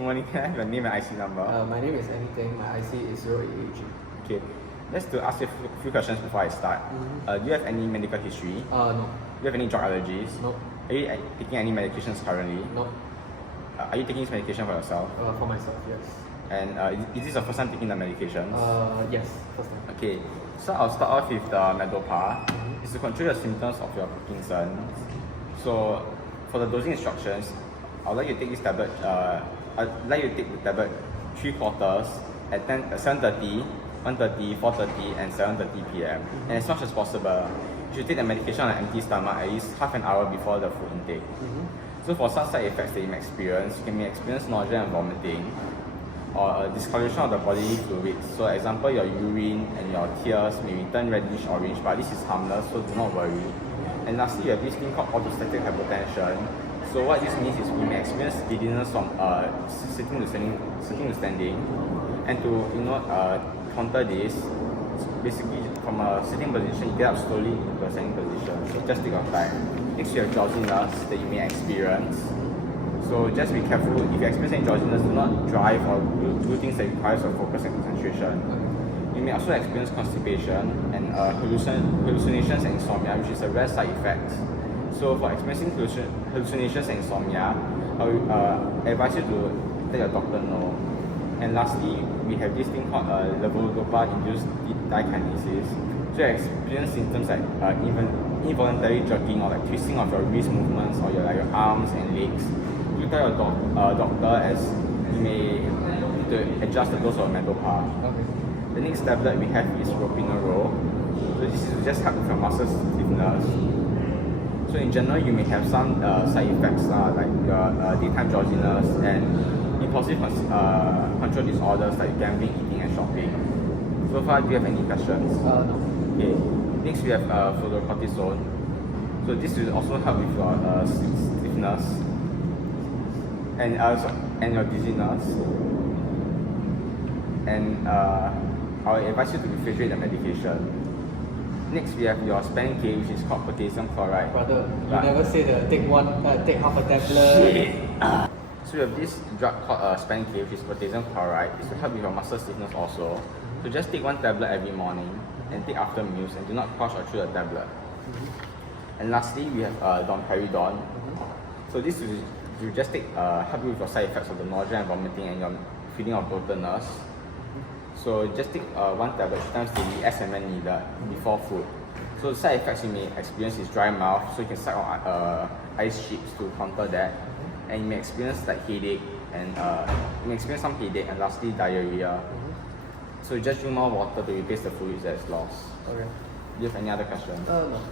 Good morning. Can I have your name and IC number? My name is Anything. My IC is 088G. Okay. Just to ask you a few questions before I start. Do you have any medical history? No. Do you have any drug allergies? No. Are you taking any medications currently? No. Are you taking this medication for yourself? For myself, yes. And is this your first time taking the medications? Yes, first time. Okay. So I'll start off with the Medopa. It's to control the symptoms of your parkinson. So for the dosing instructions, I'd like you to take this tablet. I'd like you to take the tablet 3 quarters at 7:30, 1:30, 4:30, and 7:30 p.m. And as much as possible, you should take the medication on an empty stomach at least half an hour before the food intake. So for some side effects that you may experience, you may experience nausea and vomiting, or a discoloration of the bodily fluids. So example, your urine and your tears may turn reddish orange, but this is harmless, so do not worry. And lastly, you have this thing called orthostatic hypotension. So what this means is we may experience giddiness from sitting to standing, and to counter this, basically from a sitting position, you get up slowly into a standing position. So just take your time. Next, you have drowsiness that you may experience. So just be careful. If you experience any drowsiness, do not drive or do things that require your focus and concentration. You may also experience constipation and hallucinations and insomnia, which is a rare side effect. So for experiencing hallucinations and insomnia, I would advise you to let your doctor know. And lastly, we have this thing called levodopa-induced dyskinesis. So you experience symptoms like involuntary jerking or like twisting of your wrist movements or your arms and legs. You tell your doctor, as you may need to adjust the dose of Medopa. Okay. The next tablet we have is ropinirole. So this is just help with your muscle stiffness. So in general, you may have some side effects like daytime drowsiness and impulsive control disorders like gambling, eating, and shopping. So far, do you have any questions? No. Okay. Next, we have fluorocortisone. So this will also help with your stiffness and your dizziness. And I will advise you to refrigerate the medication. Next, we have your Spanning K, which is called potassium chloride. Brother, you never say take half a tablet. So we have this drug called Spanning K, which is potassium chloride. It's to help with your muscle stiffness also. So just take 1 tablet every morning and take after meals, and do not crush or chew the tablet. And lastly, we have domperidone. So this will just help you with your side effects of the nausea and vomiting and your feeling of bloatedness. So just take 1 tablet 3 times daily as and when needed before food. So the side effects you may experience is dry mouth, so you can suck on ice chips to counter that. And you may experience like headache, and you may experience some headache, and lastly diarrhea. So you just drink more water to replace the fluids that's lost. Okay. Do you have any other questions? No.